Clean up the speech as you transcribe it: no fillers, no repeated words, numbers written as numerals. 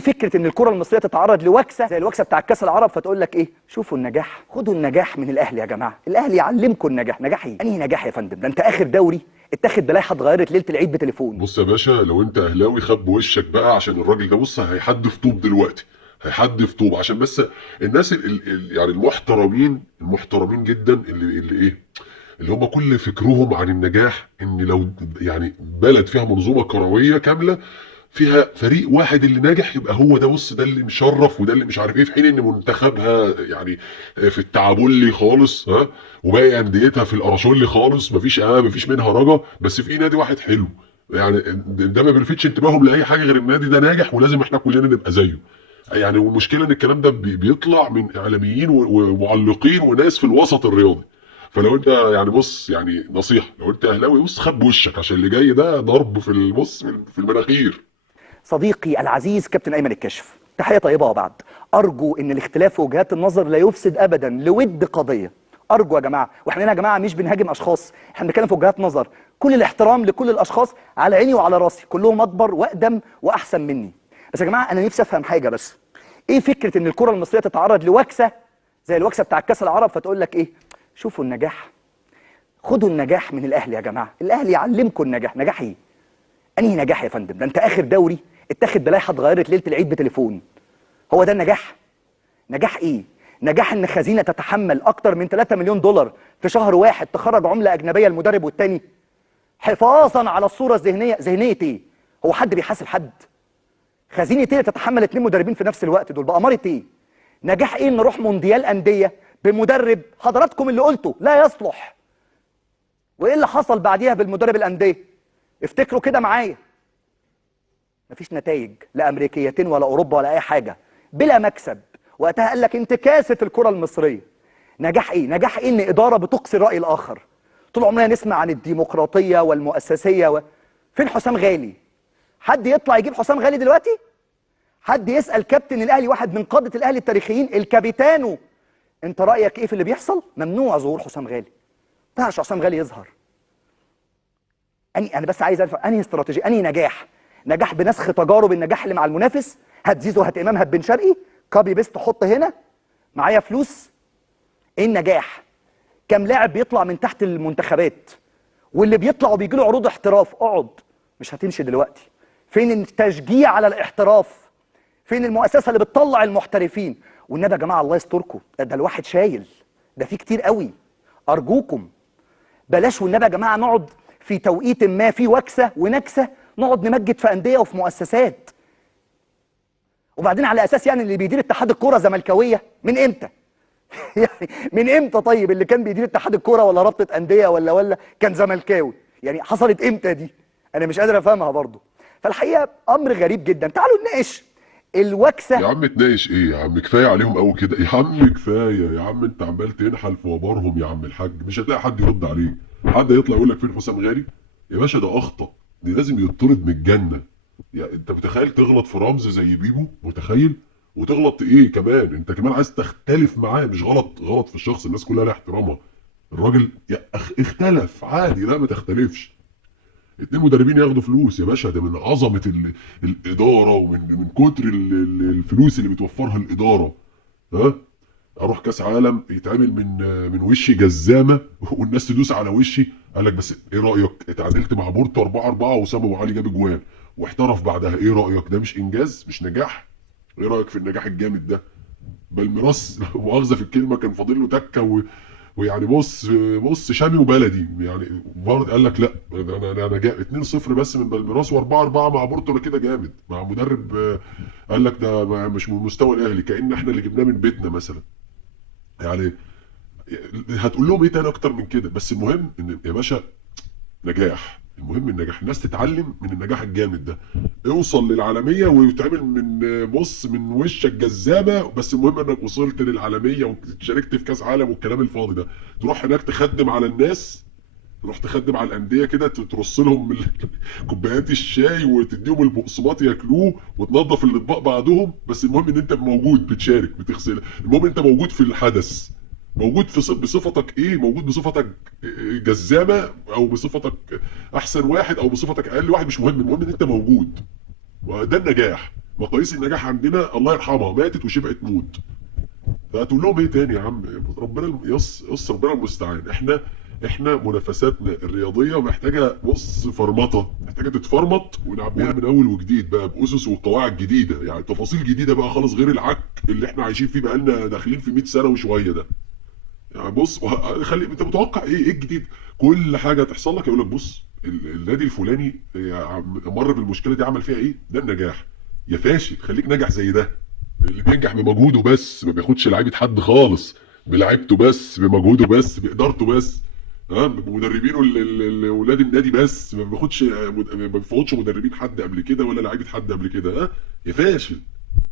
فكره ان الكره المصريه تتعرض لوكسه زي الوكسه بتاع كاس العرب فتقول لك ايه؟ شوفوا النجاح، خدوا النجاح من الاهلي يا جماعه، الاهلي يعلمكم النجاح. نجاح ايه؟ انهي نجاح يا فندم؟ ده انت اخر دوري اتاخد بلائحه اتغيرت ليله العيد بتليفون. بص يا باشا، لو انت اهلاوي خب وشك بقى، عشان الراجل ده بص هيحدف طوب دلوقتي، هيحدف طوب عشان بس الناس يعني المحترمين جدا اللي ايه، اللي هم كل فكرهم عن النجاح ان لو يعني بلد فيها منظومه كرويه كامله فيها فريق واحد اللي ناجح يبقى هو ده، بص ده اللي مشرف وده اللي مش عارف ايه، في حين ان منتخبها يعني في التعبولي خالص، ها، وباقي انديتها في القرشولي خالص، مفيش منها رجا، بس في نادي واحد حلو يعني، ده ما بيلفتش انتباههم لاي حاجه غير النادي ده ناجح ولازم احنا كلنا نبقى زيه. يعني والمشكله ان الكلام ده بيطلع من اعلاميين ومعلقين وناس في الوسط الرياضي. فلو انت يعني بص، يعني نصيحه، لو انت اهلاوي بص خب وشك عشان اللي جاي ده ضرب في البص في المناخير. صديقي العزيز كابتن ايمن الكشف، تحيه طيبه وبعد. ارجو ان الاختلاف في وجهات النظر لا يفسد ابدا لود قضيه. ارجو يا جماعه، واحنا هنا يا جماعه مش بنهاجم اشخاص، احنا بنتكلم في وجهات نظر. كل الاحترام لكل الاشخاص، على عيني وعلى راسي، كلهم اكبر واقدم واحسن مني. بس يا جماعه انا نفسي افهم حاجه بس. ايه فكره ان الكره المصريه تتعرض لوكسه زي الوكسه بتاع كاس العرب فتقول لك ايه؟ شوفوا النجاح، خدوا النجاح من الاهلي يا جماعه، الاهلي يعلمكم النجاح. نجاح ايه؟ انهي نجاح يا فندم؟ ده انت اخر دوري اتاخد بلائحه اتغيرت ليله العيد بتليفون. هو ده النجاح؟ نجاح ايه؟ نجاح ان خزينه تتحمل اكتر من 3 مليون دولار في شهر واحد تخرج عمله اجنبيه المدرب والتاني حفاظا على الصوره الذهنيه. ذهنيه ايه؟ هو حد بيحاسب حد؟ خزينه ايه تتحمل 2 مدربين في نفس الوقت؟ دول بأمارة ايه؟ نجاح ايه ان نروح مونديال انديه بمدرب حضراتكم اللي قلته لا يصلح؟ وايه اللي حصل بعديها بالمدرب الانديه؟ افتكروا كده معايا. مفيش نتائج، لا امريكيتين ولا اوروبا ولا اي حاجه، بلا مكسب. وقتها قال لك انتكاسه الكره المصريه. نجاح ايه؟ نجاح ايه ان اداره بتقصي الراي الاخر؟ طول عمرنا نسمع عن الديمقراطيه والمؤسسيه فين حسام غالي؟ حد يطلع يجيب حسام غالي دلوقتي؟ حد يسال كابتن الاهلي، واحد من قاده الاهلي التاريخيين الكابيتانو، انت رايك ايه في اللي بيحصل؟ ممنوع ظهور حسام غالي، ما ينفعش حسام غالي يظهر. انا بس عايز اعرف انهي استراتيجيه، انهي نجاح؟ نجاح بنسخ تجارب النجاح اللي مع المنافس، هات زيزو هات امام هات بن شرقي، كوبي بيست حط هنا، معايا فلوس. ايه النجاح؟ كام لاعب بيطلع من تحت المنتخبات؟ واللي بيطلع وبيجي له عروض احتراف، اقعد مش هتمشي دلوقتي. فين التشجيع على الاحتراف؟ فين المؤسسه اللي بتطلع المحترفين؟ والنبي يا جماعه الله يستركم، ده الواحد شايل، ده في كتير قوي. ارجوكم بلاش والنبي يا جماعه نقعد في توقيت ما في وكسه ونكسه نقعد نمجد في انديه وفي مؤسسات. وبعدين على اساس يعني اللي بيدير اتحاد الكوره زملكاويه من امتى؟ يعني من امتى طيب اللي كان بيدير اتحاد الكوره ولا رابطه انديه ولا كان زملكاوي؟ يعني حصلت امتى دي؟ انا مش قادر افهمها برضو. فالحقيقه امر غريب جدا. تعالوا نناقش الوكسه. يا عم تناقش ايه يا عم؟ كفايه عليهم قوي كده يا عم، كفايه يا عم، انت عمال تنحل في وبارهم يا عم الحاج، مش هتلاقي حد يرد عليك. حد يطلع يقول لك فين حسام غالي؟ يا باشا ده اخطا، دي لازم يطرد من الجنه. يعني انت متخيل تغلط في رمز زي بيبو؟ متخيل؟ وتغلط ايه كمان؟ انت كمان عايز تختلف معاه، مش غلط في الشخص، الناس كلها لها احترامها. الراجل اختلف عادي، لا ما تختلفش. 2 مدربين ياخدوا فلوس يا باشا، ده من عظمه الاداره ومن كتر الفلوس اللي بتوفرها الاداره. ها، اروح كاس عالم يتعمل من وشي جزامه والناس تدوس على وشي، قال لك بس ايه رايك اتعادلت مع بورتو 4-4 وسام ابو علي جاب اجوان واحترف بعدها، ايه رايك؟ ده مش انجاز؟ مش نجاح؟ ايه رايك في النجاح الجامد ده؟ بالميراث مؤاخذه في الكلمه كان فاضل له تكه ويعني بص شامي وبلدي يعني، برضه قال لك لا، انا جاي 2-0 بس من بالميراس و4-4 مع بورتو، انا كده جامد مع مدرب قال لك ده مش من مستوى الاهلي، كأن احنا اللي جبناه من بيتنا مثلا. يعني هتقول لهم ايه تاني اكتر من كده؟ بس المهم ان يا باشا نجاح، المهم النجاح، الناس تتعلم من النجاح الجامد ده، اوصل للعالميه ويتعمل من وشك جذابه، بس المهم انك وصلت للعالميه وشاركت في كاس عالم والكلام الفاضي ده. تروح هناك تخدم على الناس، تروح تخدم على الانديه كده، ترص لهم كوبايات الشاي وتديهم البقسماط ياكلوه وتنظف الاطباق بعدهم، بس المهم ان انت موجود بتشارك بتغسل، المهم انت موجود في الحدث، موجود بصفتك ايه؟ موجود بصفتك جزامه او بصفتك احسن واحد او بصفتك اقل واحد، مش مهم، المهم ان انت موجود. وده النجاح، مقاييس النجاح عندنا الله يرحمها ماتت وشبعت موت. فهتقول لهم ايه تاني يا عم؟ ربنا يس ربنا المستعان. احنا منافساتنا الرياضيه محتاجه بص فرمطه، محتاجه تتفرمط ونعبيها من اول وجديد بقى باسس وقواعد جديده، يعني تفاصيل جديده بقى خالص غير العك اللي احنا عايشين فيه بقالنا داخلين في 100 سنه وشويه ده. يعني بص خلي انت متوقع ايه الجديد؟ كل حاجه تحصل لك يقول لك بص النادي الفلاني مر بالمشكله دي عمل فيها ايه؟ ده النجاح. يا فاشل خليك ناجح زي ده، اللي بينجح بمجهوده بس، ما بياخدش لعيبه حد خالص، بلعيبته بس، بمجهوده بس، بادارته بس، ها، بمدربينه ولاد النادي بس، ما بياخدش، ما بيفوتش مدربين حد قبل كده ولا لعيبه حد قبل كده، ها. يا فاشل